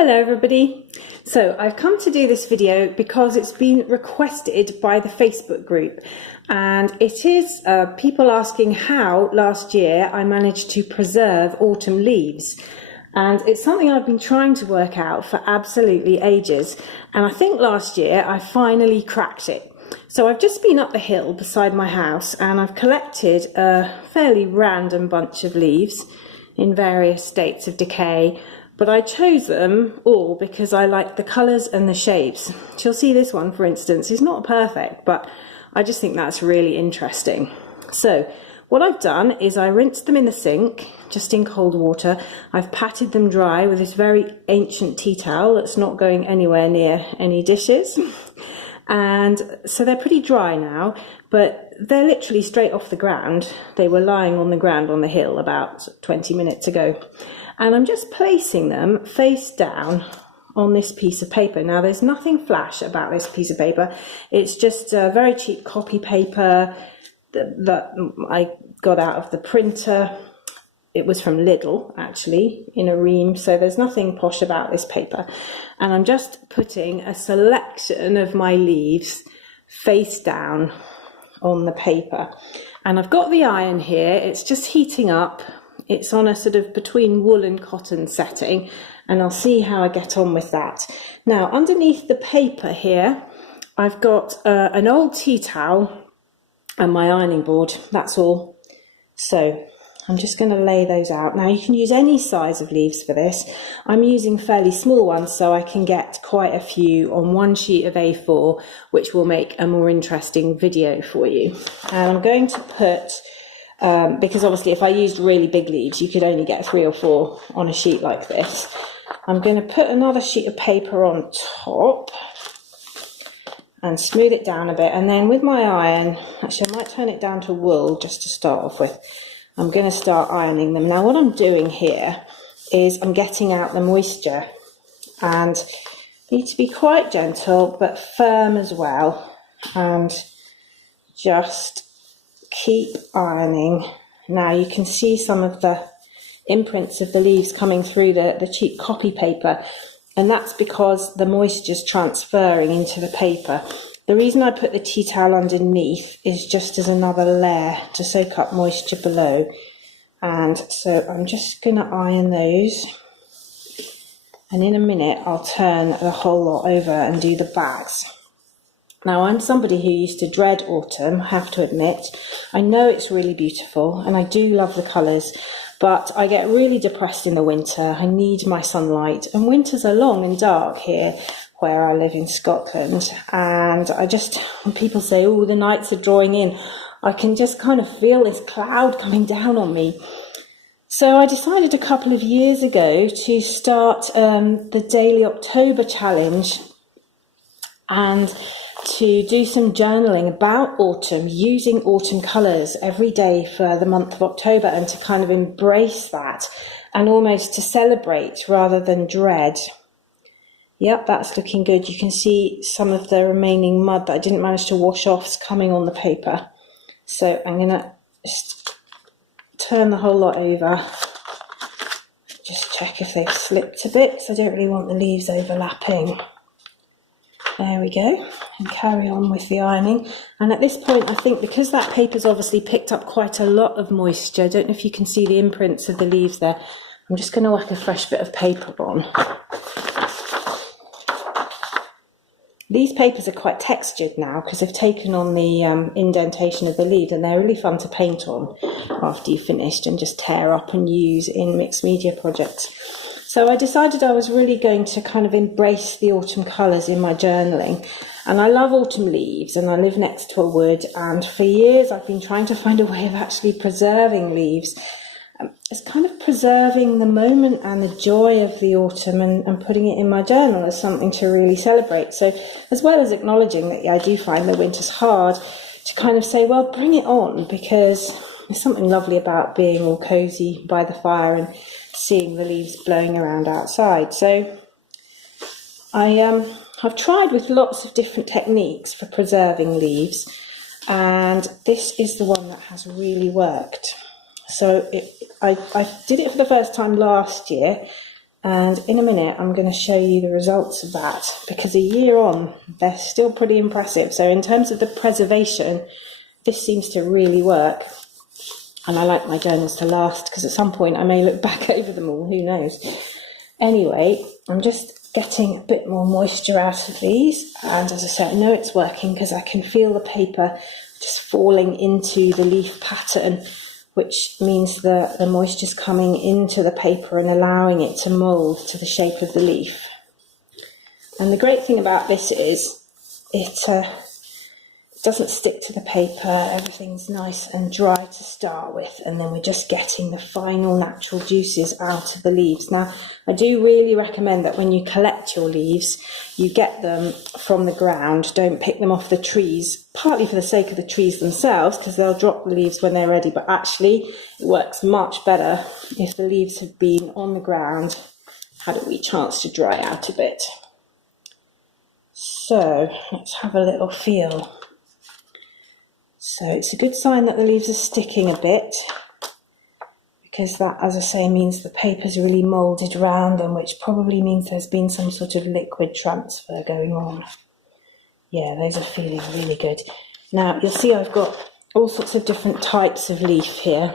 Hello everybody. So I've come to do this video because it's been requested by the Facebook group, and it is people asking how last year I managed to preserve autumn leaves. And it's something I've been trying to work out for absolutely ages, and I think last year I finally cracked it. So I've just been up the hill beside my house and I've collected a fairly random bunch of leaves in various states of decay. But I chose them all because I like the colours and the shapes. You'll see this one, for instance, is not perfect, but I just think that's really interesting. So what I've done is I rinsed them in the sink, just in cold water. I've patted them dry with this very ancient tea towel that's not going anywhere near any dishes. And so they're pretty dry now, but they're literally straight off the ground. They were lying on the ground on the hill about 20 minutes ago. And I'm just placing them face down on this piece of paper. Now, there's nothing flash about this piece of paper. It's just a very cheap copy paper that I got out of the printer. It was from Lidl, actually, in a ream. So there's nothing posh about this paper. And I'm just putting a selection of my leaves face down on the paper. And I've got the iron here. It's just heating up. It's on a sort of between wool and cotton setting, and I'll see how I get on with that. Now, underneath the paper here, I've got an old tea towel and my ironing board, that's all. So I'm just going to lay those out. Now, you can use any size of leaves for this. I'm using fairly small ones so I can get quite a few on one sheet of A4, which will make a more interesting video for you. And I'm going to put because obviously if I used really big leaves, you could only get 3 or 4 on a sheet like this. I'm going to put another sheet of paper on top and smooth it down a bit. And then with my iron, actually I might turn it down to wool just to start off with. I'm going to start ironing them. Now what I'm doing here is I'm getting out the moisture, and need to be quite gentle but firm as well, and just keep ironing. Now you can see some of the imprints of the leaves coming through the cheap copy paper, and that's because the moisture's transferring into the paper. The reason I put the tea towel underneath is just as another layer to soak up moisture below. And so I'm just going to iron those, and in a minute I'll turn the whole lot over and do the backs. Now, I'm somebody who used to dread autumn, I have to admit. I know it's really beautiful and I do love the colours, but I get really depressed in the winter. I need my sunlight, and winters are long and dark here where I live in Scotland. And when people say, oh, the nights are drawing in, I can just kind of feel this cloud coming down on me. So I decided a couple of years ago to start the Daily October Challenge, and to do some journaling about autumn, using autumn colours every day for the month of October, and to kind of embrace that and almost to celebrate rather than dread. Yep, that's looking good. You can see some of the remaining mud that I didn't manage to wash off is coming on the paper. So I'm going to just turn the whole lot over. Just check if they've slipped a bit, so I don't really want the leaves overlapping. There we go, and carry on with the ironing. And at this point, I think because that paper's obviously picked up quite a lot of moisture, I don't know if you can see the imprints of the leaves there, I'm just going to whack a fresh bit of paper on. These papers are quite textured now because they've taken on the indentation of the leaves, and they're really fun to paint on after you've finished and just tear up and use in mixed media projects. So I decided I was really going to kind of embrace the autumn colours in my journaling. And I love autumn leaves, and I live next to a wood, and for years I've been trying to find a way of actually preserving leaves. It's kind of preserving the moment and the joy of the autumn, and putting it in my journal as something to really celebrate. So as well as acknowledging that I do find the winters hard, to kind of say, well, bring it on, because there's something lovely about being all cosy by the fire and seeing the leaves blowing around outside. So I've tried with lots of different techniques for preserving leaves, and this is the one that has really worked. So I did it for the first time last year, And in a minute, I'm going to show you the results of that, because a year on, they're still pretty impressive. So in terms of the preservation, this seems to really work. And I like my journals to last, because at some point I may look back over them all, who knows. Anyway, I'm just getting a bit more moisture out of these. And as I said, I know it's working because I can feel the paper just falling into the leaf pattern, which means the moisture's coming into the paper and allowing it to mould to the shape of the leaf. And the great thing about this is it doesn't stick to the paper, everything's nice and dry to start with, and then we're just getting the final natural juices out of the leaves. Now, I do really recommend that when you collect your leaves, you get them from the ground, don't pick them off the trees, partly for the sake of the trees themselves, because they'll drop the leaves when they're ready, but actually it works much better if the leaves have been on the ground, had a wee chance to dry out a bit. So, let's have a little feel. So it's a good sign that the leaves are sticking a bit, because that, as I say, means the paper's really moulded around them, which probably means there's been some sort of liquid transfer going on. Yeah, those are feeling really good. Now, you'll see I've got all sorts of different types of leaf here.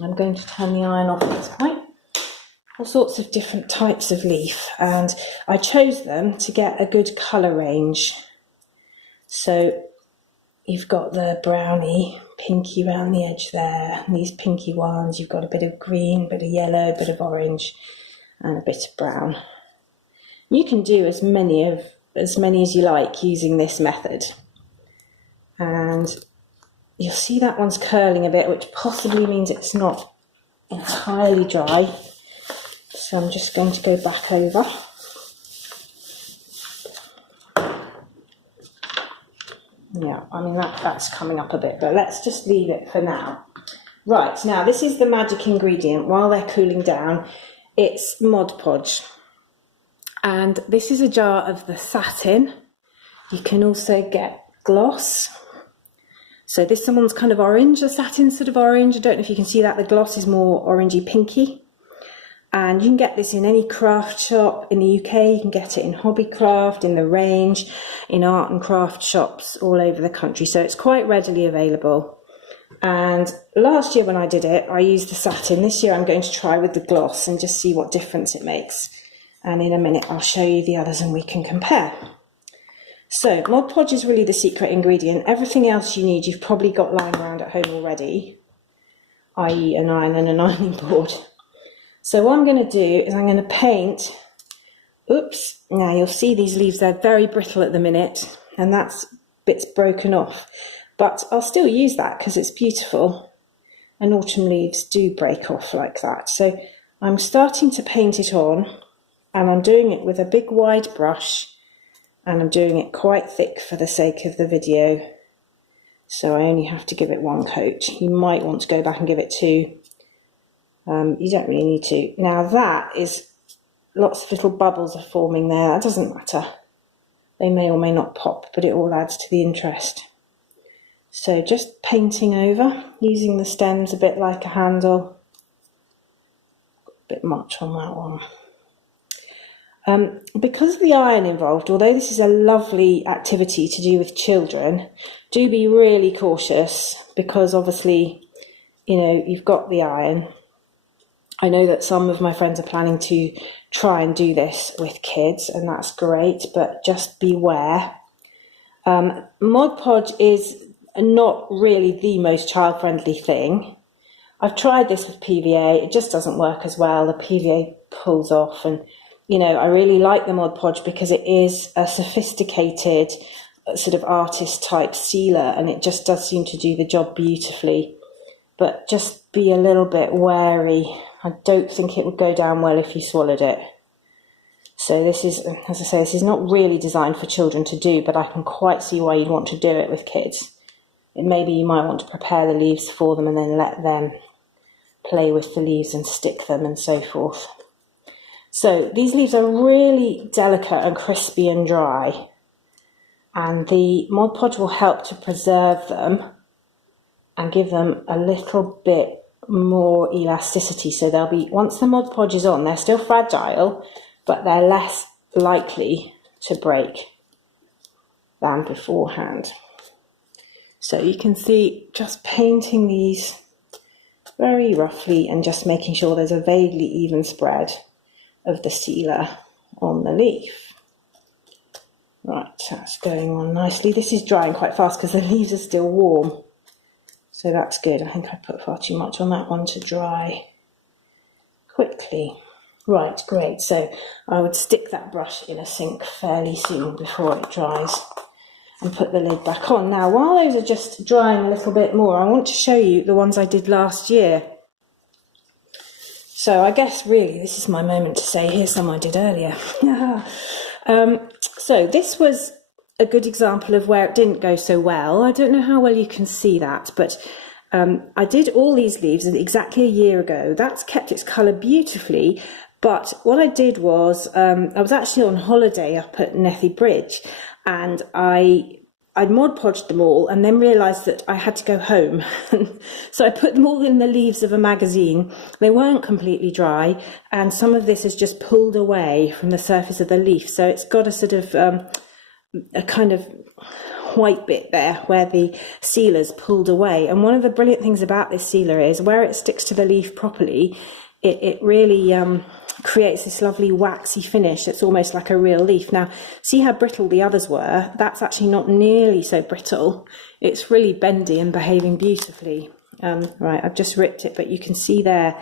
I'm going to turn the iron off at this point. All sorts of different types of leaf, and I chose them to get a good colour range. So you've got the browny, pinky around the edge there, and these pinky ones, you've got a bit of green, a bit of yellow, a bit of orange, and a bit of brown. You can do as many as you like using this method. And you'll see that one's curling a bit, which possibly means it's not entirely dry. So I'm just going to go back over. Yeah, I mean that's coming up a bit, but let's just leave it for now. Right, now this is the magic ingredient. While they're cooling down, it's Mod Podge. And this is a jar of the satin. You can also get gloss. So this one's kind of orange, the satin's sort of orange. I don't know if you can see that. The gloss is more orangey pinky. And you can get this in any craft shop in the UK. You can get it in Hobbycraft, in the Range, in art and craft shops all over the country. So it's quite readily available. And last year when I did it, I used the satin. This year I'm going to try with the gloss and just see what difference it makes. And in a minute I'll show you the others and we can compare. So Mod Podge is really the secret ingredient. Everything else you need you've probably got lying around at home already, i.e. an iron and an ironing board. So what I'm going to do is I'm going to paint, oops, now you'll see these leaves, they're very brittle at the minute, and that's bits broken off. But I'll still use that because it's beautiful, and autumn leaves do break off like that. So I'm starting to paint it on, and I'm doing it with a big wide brush, and I'm doing it quite thick for the sake of the video. So I only have to give it one coat. You might want to go back and give it two. You don't really need to. Now that is, lots of little bubbles are forming there. That doesn't matter. They may or may not pop, but it all adds to the interest. So just painting over, using the stems a bit like a handle. A bit much on that one. Because of the iron involved, although this is a lovely activity to do with children, do be really cautious, because obviously, you know, you've got the iron. I know that some of my friends are planning to try and do this with kids, and that's great, but just beware. Mod Podge is not really the most child-friendly thing. I've tried this with PVA, it just doesn't work as well. The PVA pulls off, and you know, I really like the Mod Podge because it is a sophisticated sort of artist type sealer, and it just does seem to do the job beautifully. But just be a little bit wary. I don't think it would go down well if you swallowed it. So this is, as I say, this is not really designed for children to do, but I can quite see why you'd want to do it with kids. Maybe you might want to prepare the leaves for them and then let them play with the leaves and stick them and so forth. So these leaves are really delicate and crispy and dry, and the Mod Podge will help to preserve them and give them a little bit more elasticity. So they'll be, once the Mod Podge is on, they're still fragile, but they're less likely to break than beforehand. So you can see just painting these very roughly and just making sure there's a vaguely even spread of the sealer on the leaf. Right, that's going on nicely. This is drying quite fast because the leaves are still warm. So that's good. I think I put far too much on that one to dry quickly. Right, great. So I would stick that brush in a sink fairly soon before it dries and put the lid back on. Now, while those are just drying a little bit more, I want to show you the ones I did last year. So I guess really this is my moment to say, here's some I did earlier. So this was a good example of where it didn't go so well. I don't know how well you can see that, but I did all these leaves exactly a year ago. That's kept its colour beautifully, but what I did was, I was actually on holiday up at Nethy Bridge, and I'd Mod Podged them all and then realised that I had to go home. So I put them all in the leaves of a magazine. They weren't completely dry, and some of this has just pulled away from the surface of the leaf. So it's got a sort of a kind of white bit there where the sealer's pulled away. And one of the brilliant things about this sealer is where it sticks to the leaf properly, it really creates this lovely waxy finish. It's almost like a real leaf. Now, see how brittle the others were? That's actually not nearly so brittle. It's really bendy and behaving beautifully. Right, I've just ripped it, but you can see there,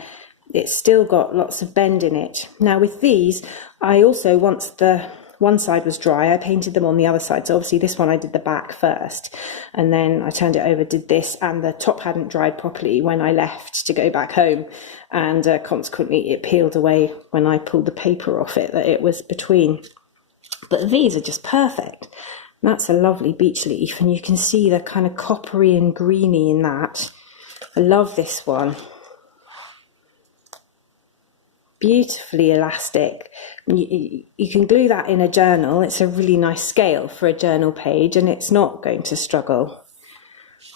it's still got lots of bend in it. Now with these, I also, once the one side was dry, I painted them on the other side. So obviously this one I did the back first, and then I turned it over, did this, and the top hadn't dried properly when I left to go back home, and consequently it peeled away when I pulled the paper off it that it was between. But these are just perfect. That's a lovely beech leaf, and you can see the kind of coppery and greeny in that. I love this one. Beautifully elastic. You can glue that in a journal. It's a really nice scale for a journal page, and it's not going to struggle.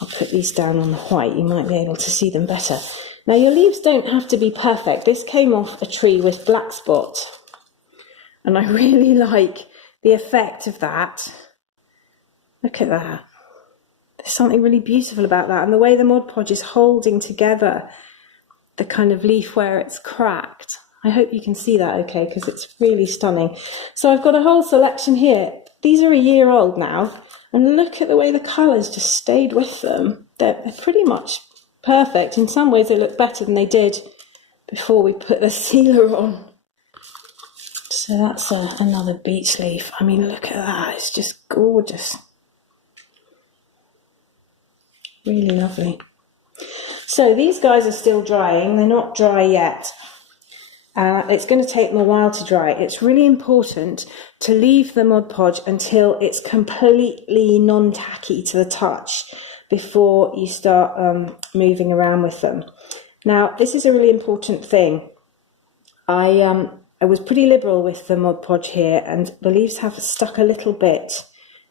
I'll put these down on the white. You might be able to see them better. Now, your leaves don't have to be perfect. This came off a tree with black spot, and I really like the effect of that. Look at that. There's something really beautiful about that, and the way the Mod Podge is holding together the kind of leaf where it's cracked. I hope you can see that okay, because it's really stunning. So I've got a whole selection here. These are a year old now, and look at the way the colours just stayed with them. They're pretty much perfect. In some ways they look better than they did before we put the sealer on. So that's another beech leaf. I mean, look at that, it's just gorgeous. Really lovely. So these guys are still drying, they're not dry yet. It's going to take them a while to dry. It's really important to leave the Mod Podge until it's completely non-tacky to the touch before you start moving around with them. Now, this is a really important thing. I was pretty liberal with the Mod Podge here, and the leaves have stuck a little bit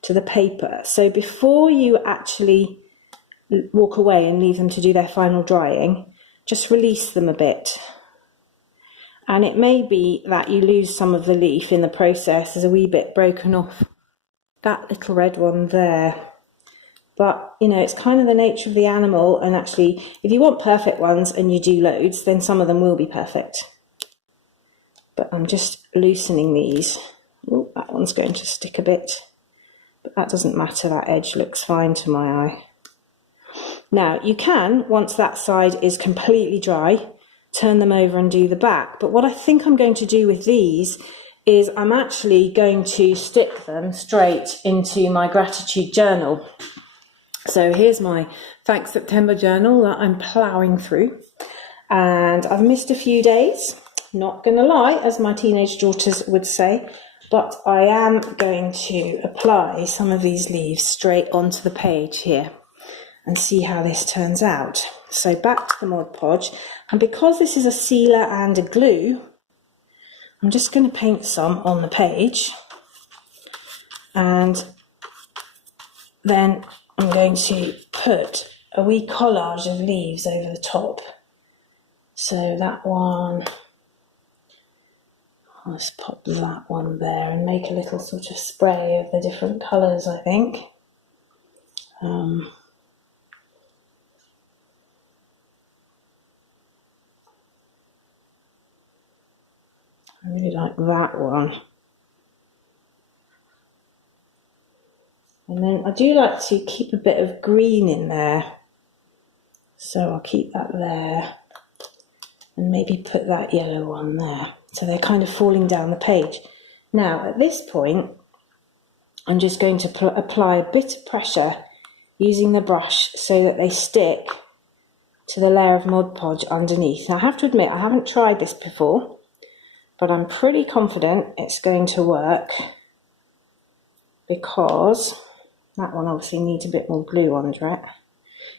to the paper. So before you actually walk away and leave them to do their final drying, just release them a bit. And it may be that you lose some of the leaf in the process. There's a wee bit broken off that little red one there. But, you know, it's kind of the nature of the animal, and actually, if you want perfect ones and you do loads, then some of them will be perfect. But I'm just loosening these. Oh, that one's going to stick a bit. But that doesn't matter, that edge looks fine to my eye. Now, you can, once that side is completely dry, turn them over and do the back. But what I think I'm going to do with these is I'm actually going to stick them straight into my gratitude journal. So here's my Thanks September journal that I'm ploughing through. And I've missed a few days, not going to lie, as my teenage daughters would say, but I am going to apply some of these leaves straight onto the page here and see how this turns out. So back to the Mod Podge, and because this is a sealer and a glue, I'm just going to paint some on the page, and then I'm going to put a wee collage of leaves over the top So that one, let's pop that one there and make a little sort of spray of the different colours, I think. I really like that one. And then I do like to keep a bit of green in there. So I'll keep that there and maybe put that yellow one there. So they're kind of falling down the page. Now at this point, I'm just going to apply a bit of pressure using the brush so that they stick to the layer of Mod Podge underneath. Now I have to admit, I haven't tried this before, but I'm pretty confident it's going to work because that one obviously needs a bit more glue under it.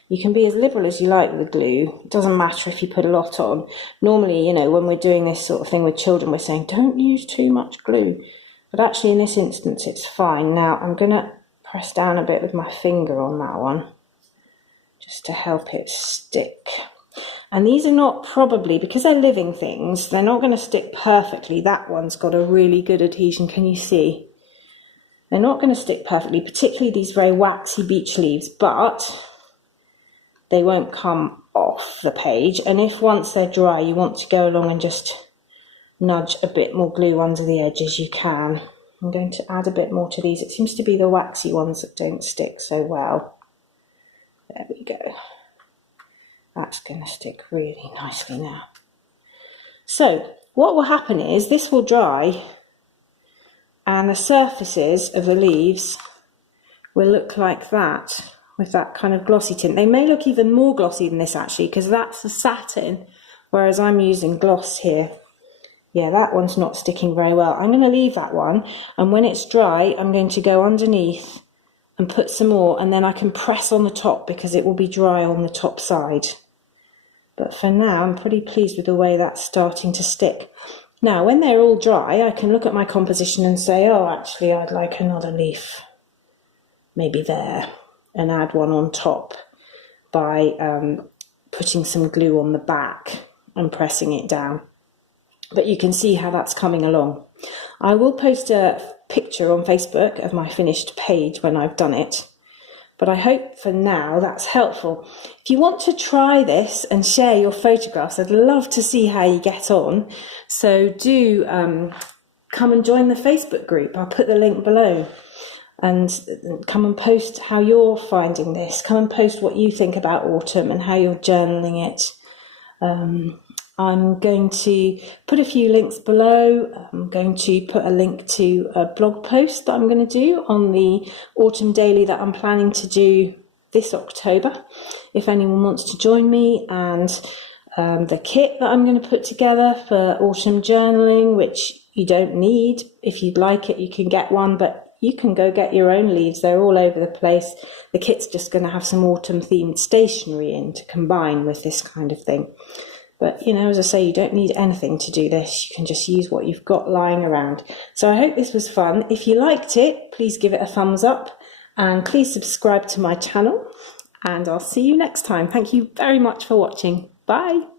You can be as liberal as you like with the glue. It doesn't matter if you put a lot on. Normally, you know, when we're doing this sort of thing with children, we're saying don't use too much glue. But actually in this instance, it's fine. Now I'm going to press down a bit with my finger on that one just to help it stick. And these are not probably, because they're living things, they're not going to stick perfectly. That one's got a really good adhesion. Can you see? They're not going to stick perfectly, particularly these very waxy beech leaves, but they won't come off the page. And if once they're dry, you want to go along and just nudge a bit more glue under the edges, you can. I'm going to add a bit more to these. It seems to be the waxy ones that don't stick so well. There we go. That's going to stick really nicely now. So what will happen is this will dry and the surfaces of the leaves will look like that with that kind of glossy tint. They may look even more glossy than this actually, because that's a satin, whereas I'm using gloss here. Yeah, that one's not sticking very well. I'm going to leave that one, and when it's dry, I'm going to go underneath and put some more, and then I can press on the top because it will be dry on the top side. But for now, I'm pretty pleased with the way that's starting to stick. Now, when they're all dry, I can look at my composition and say, oh, actually, I'd like another leaf, maybe there, and add one on top by putting some glue on the back and pressing it down. But you can see how that's coming along. I will post a picture on Facebook of my finished page when I've done it. But I hope for now that's helpful. If you want to try this and share your photographs, I'd love to see how you get on. So do come and join the Facebook group. I'll put the link below. And come and post how you're finding this. Come and post what you think about autumn and how you're journaling it. I'm going to put a few links below. I'm going to put a link to a blog post that I'm going to do on the autumn daily that I'm planning to do this October, if anyone wants to join me, and the kit that I'm going to put together for autumn journaling, which you don't need. If you'd like it, you can get one, but you can go get your own leaves. They're all over the place. The kit's just going to have some autumn themed stationery in to combine with this kind of thing. But, you know, as I say, you don't need anything to do this. You can just use what you've got lying around. So I hope this was fun. If you liked it, please give it a thumbs up and please subscribe to my channel. And I'll see you next time. Thank you very much for watching. Bye.